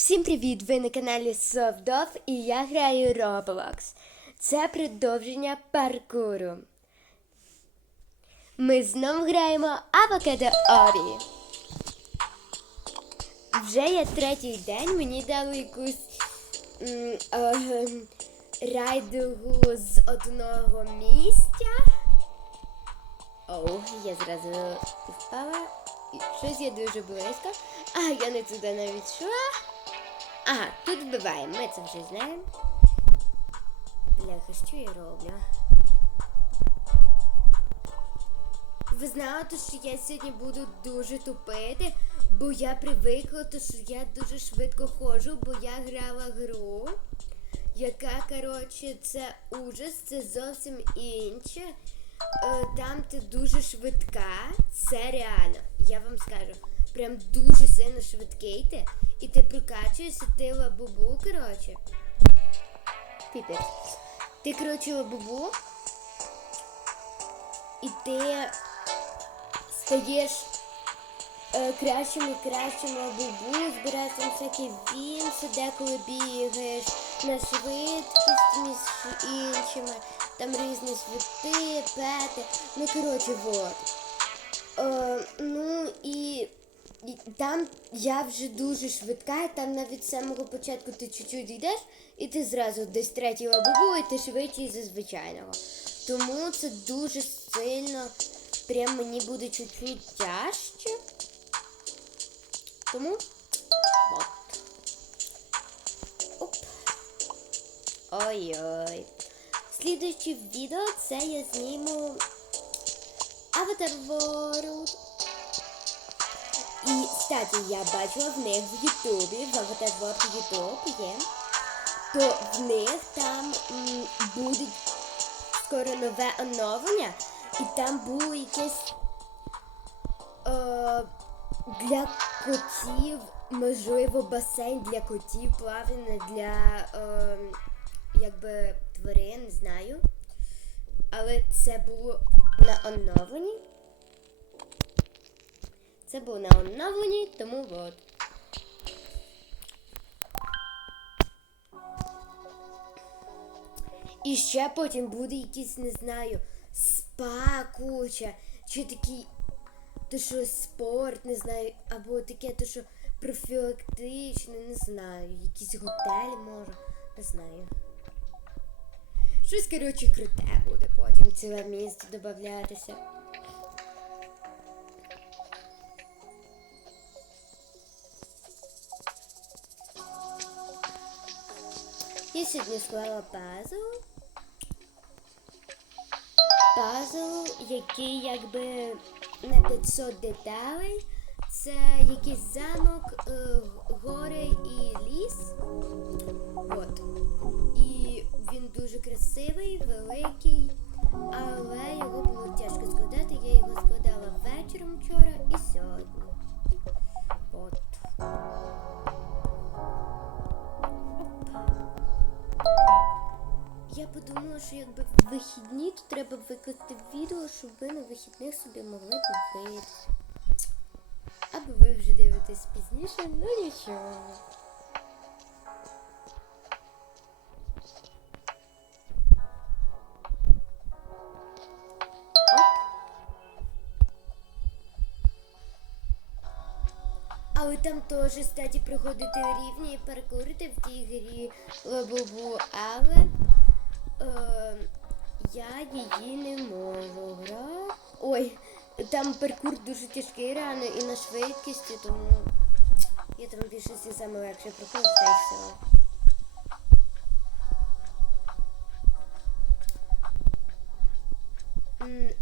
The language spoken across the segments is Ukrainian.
Всім привіт! Ви на каналі Совдов і я граю Roblox. Це продовження паркуру. Ми знову граємо Авокадо Орі. Вже є третій день, мені дали якусь м, е, райдугу з одного місця. Оу, я зразу впала. Щось я дуже близько. А, я не туди навіть йшла. Ага, тут вбиваємо, ми це вже знаємо. Бляха, що я роблю? Ви знаєте, що я сьогодні буду дуже тупити, бо я привикла, то що я дуже швидко ходжу, бо я грала гру, яка, коротше, це ужас, це зовсім інше. Е, Там ти дуже швидка, це реально, я вам скажу, прям дуже сильно швидкий ти, і ти прокачуєшся, ти лабубу, коротше. Піпець. Ти, коротше, лабубу, і ти стаєш е, кращим і кращим лабубу, збираєш там всякі вінси, деколи бігаєш на швидкість між іншими, там різні світи, пети. Ну, коротше, вот. Е, ну і, і там я вже дуже швидка, там навіть з самого початку ти чуть-чуть йдеш, і ти зразу десь третій лабубу, і ти швидший за звичайного. Тому це дуже сильно, прям мені буде чуть-чуть тяжче. Тому от. Оп. Ой-ой. Слідуюче відео це я зніму Avatar World. Кстати, я бачила в них в Ютубі, в Avatar World YouTube є, то в них там м, буде скоро нове оновлення, і там було якесь е, для котів, можливо, басейн для котів, плавання для е, якби тварин, не знаю. Але це було на оновленні. Це було на оновленні, тому от. І ще потім буде якийсь, не знаю, спа чи такий, то що спорт, не знаю, або таке, то що профілактичне, не знаю, якийсь готель може, не знаю. Щось, коротше, круте буде потім ціле місто додатися. Я сьогодні склала пазл. Пазл, який якби на 500 деталей. Це якийсь замок, е, гори і ліс. От. І він дуже красивий, великий, але його було тяжко складати. Я його складала вечором вчора і сьогодні. От. Я подумала, що якби в вихідні, то треба викласти відео, щоб ви на вихідних собі могли подивитися. Або ви вже дивитесь пізніше, ну нічого. Але там теж статі проходити рівні і паркурити в тій грі лабубу, але е, я її не можу грати. Ой, там паркур дуже тяжкий реально і на швидкості, тому я там більшості саме легше проходжу, та й все.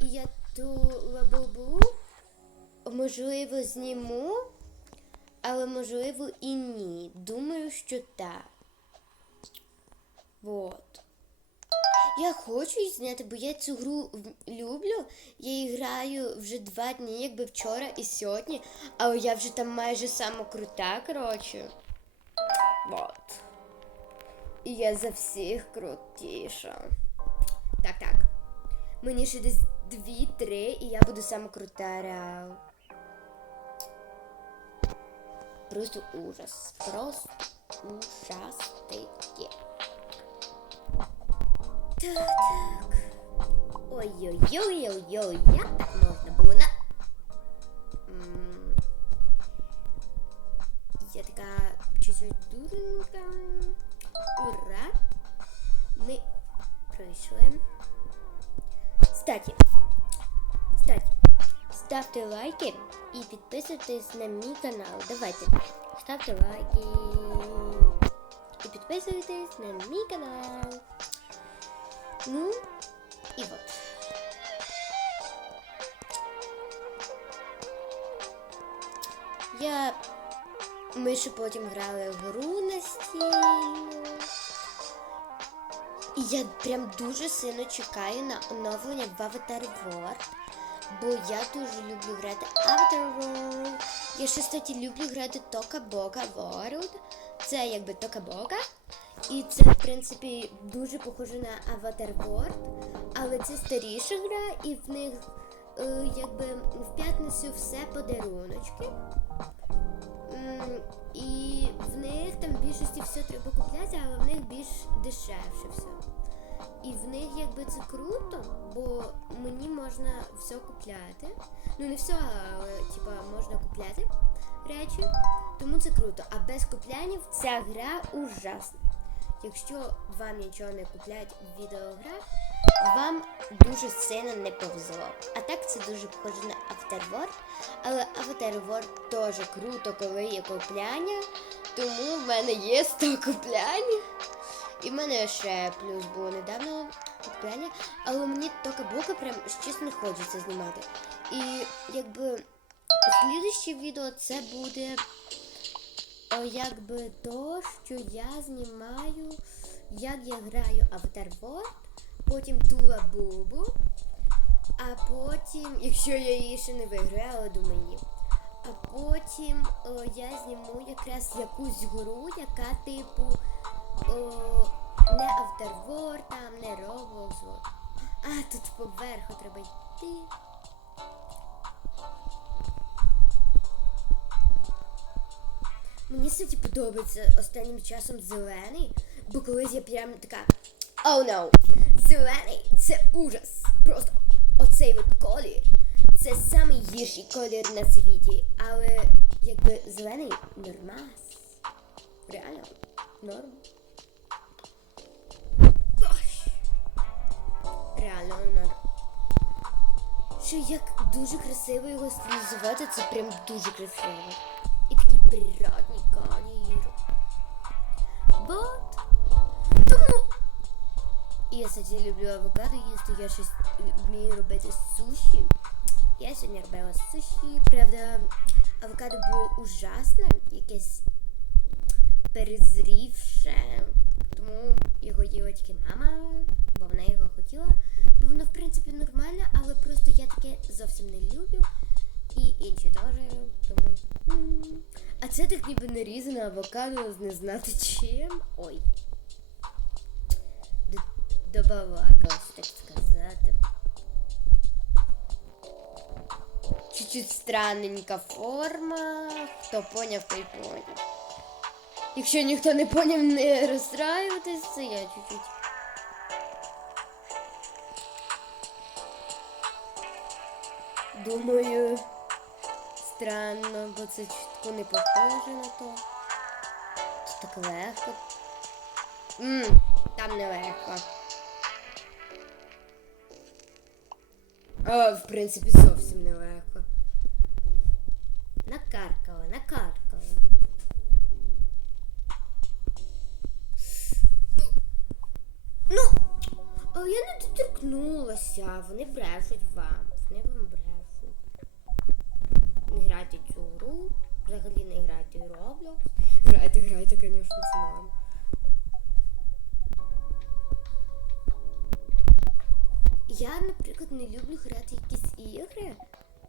Я ту лабубу можливо зніму, але можливо і ні. Думаю, що так. Вот. Я хочу її зняти, бо я цю гру люблю. Я її граю вже два дні, якби вчора і сьогодні, але я вже там майже сама крута, коротше. Вот. І я за всіх крутіша. Так, так. Мені ще десь дві-три, і я буду сама крута реал. просто ужас. Просто ужастики. Так, так. Ой-ой-ой-ой-ой, як так можна було на. Я така чуть-чуть дуренька. Ура! Ми пройшли. Кстати, кстати, ставте лайки і підписуйтесь на мій канал. Давайте, ставте лайки і підписуйтесь на мій канал. Ну, і от. Я... Ми ще потім грали в гру настільну. І я прям дуже сильно чекаю на оновлення в Avatar World. Бо я дуже люблю грати Avatar World. Я ще, кстати, люблю грати Тока Бока World. Це якби Тока Бока. І це, в принципі, дуже похоже на Avatar World. Але це старіша гра, і в них е, якби в п'ятницю все подаруночки. І в них там в більшості все треба купляти, але в них більш дешевше все. І в них якби це круто, бо мені можна все купляти. Ну не все, але типа можна купляти речі. Тому це круто. А без куплянів ця гра ужасна. Якщо вам нічого не купляють в відеограх, вам дуже сильно не повезло. А так це дуже похоже на Avatar World. Але Avatar World теж круто, коли є купляння. Тому в мене є 100 куплянь. І в мене ще плюс було недавно купляння. Але мені тока бока прям щось не хочеться знімати. І якби слідуще відео це буде якби то, що я знімаю, як я граю Avatar World, потім Тула Бубу, а потім, якщо я її ще не виграю, але думаю ні. А потім о, я зніму якраз якусь гру, яка типу о, не Avatar World, там не Roblox. А, тут поверху треба йти. Мені кстати, подобається останнім часом зелений, бо колись я прям така Oh no! Зелений це ужас! Просто оцей от колір. Це самий гірший колір на світі. Але якби зелений нормас. Реально норм. Реально норм. Що як дуже красиво його стилізувати, це прям дуже красиво. Такий природний. Вот. Тому. Я, кстати, люблю авокадо їсти. Я щось вмію робити суші. Я сьогодні робила суші. Правда, авокадо було ужасне, якесь перезрівше. Тому його їла тільки мама, бо вона його хотіла. Бо воно, в принципі, нормальне, але просто я таке зовсім не люблю. І інші теж. Тому. А це так ніби нарізане авокадо з не знати чим. Ой. Д- Добалакалась, так сказати. Чуть-чуть странненька форма. Хто поняв, той поняв. Якщо ніхто не поняв, не розстраюватись, це я чуть-чуть. Думаю, странно, бо це чутку не похоже на то. Це так легко. Ммм, там не легко. А, в принципі, зовсім не легко. Накаркала, накаркала. Ну, але я не доторкнулася, вони брешуть вам. Вони вам брешуть. Не грайте цю гру, Грайте, грайте, звісно, це норм. Я, наприклад, не люблю грати якісь ігри.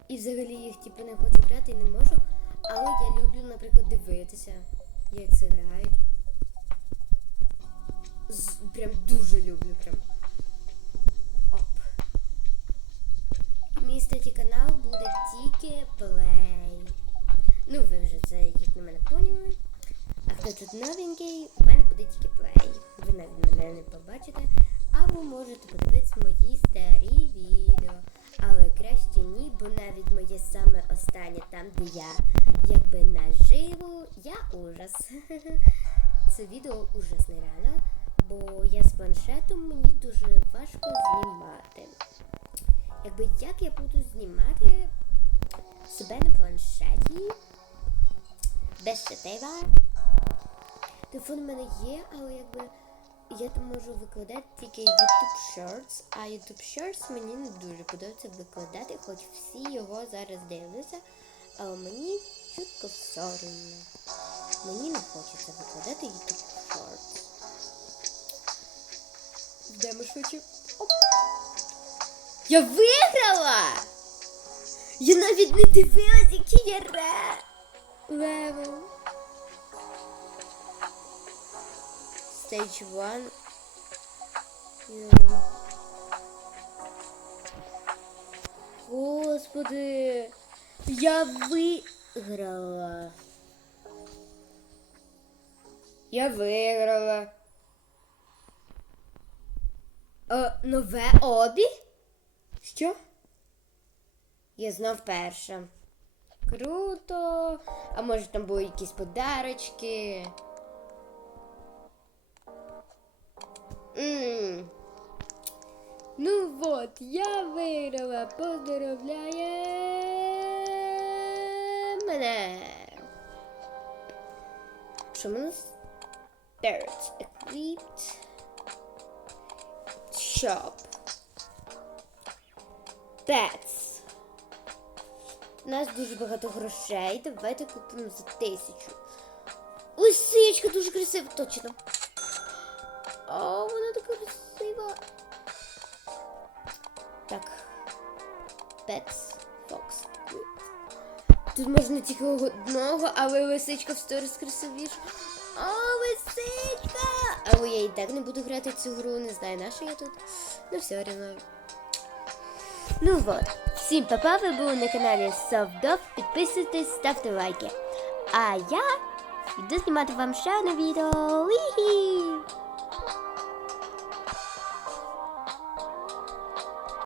І взагалі їх типу не хочу грати і не можу. Але я люблю, наприклад, дивитися, як це грають. З, прям дуже люблю. Прям. Оп. Мій статі канал буде тільки плей. Ну, ви вже це, як на мене, поняли. Хто тут новенький, у мене буде тільки плей. Ви навіть мене не побачите. Або можете подивитися мої старі відео. Але краще ні, бо навіть моє саме останнє там, де я якби наживо, я ужас. Це відео ужасне реально, бо я з планшетом мені дуже важко знімати. Якби як я буду знімати себе на планшеті без штатива. Телефон у мене є, але якби я там можу викладати тільки YouTube Shorts, а YouTube Shorts мені не дуже подобається викладати, хоч всі його зараз дивляться, але мені чутко соромно. Мені не хочеться викладати YouTube Shorts. Де ми швидше? Оп! Я виграла! Я навіть не дивилась, який я ре... левел. Stage 1. Йо. Господи, я виграла. Я виграла. Е, нове обі? Що? Я знов перша. Круто. А може там були якісь подарочки? М. Ну вот, я виграла. Поздравляє мене. Що нас? Birds equipped. Shop. Pets. У нас дуже багато грошей. Давайте купимо за тисячу. Лисичка дуже красива, точно. Можна тільки одного, але лисичка в сто раз красивіша. О, лисичка! Але я і так не буду грати в цю гру, не знаю, на що я тут. Ну все одно. Ну вот. Всім папа, ви були на каналі Softdog. Підписуйтесь, ставте лайки. А я йду знімати вам ще одне відео. Уі-хі!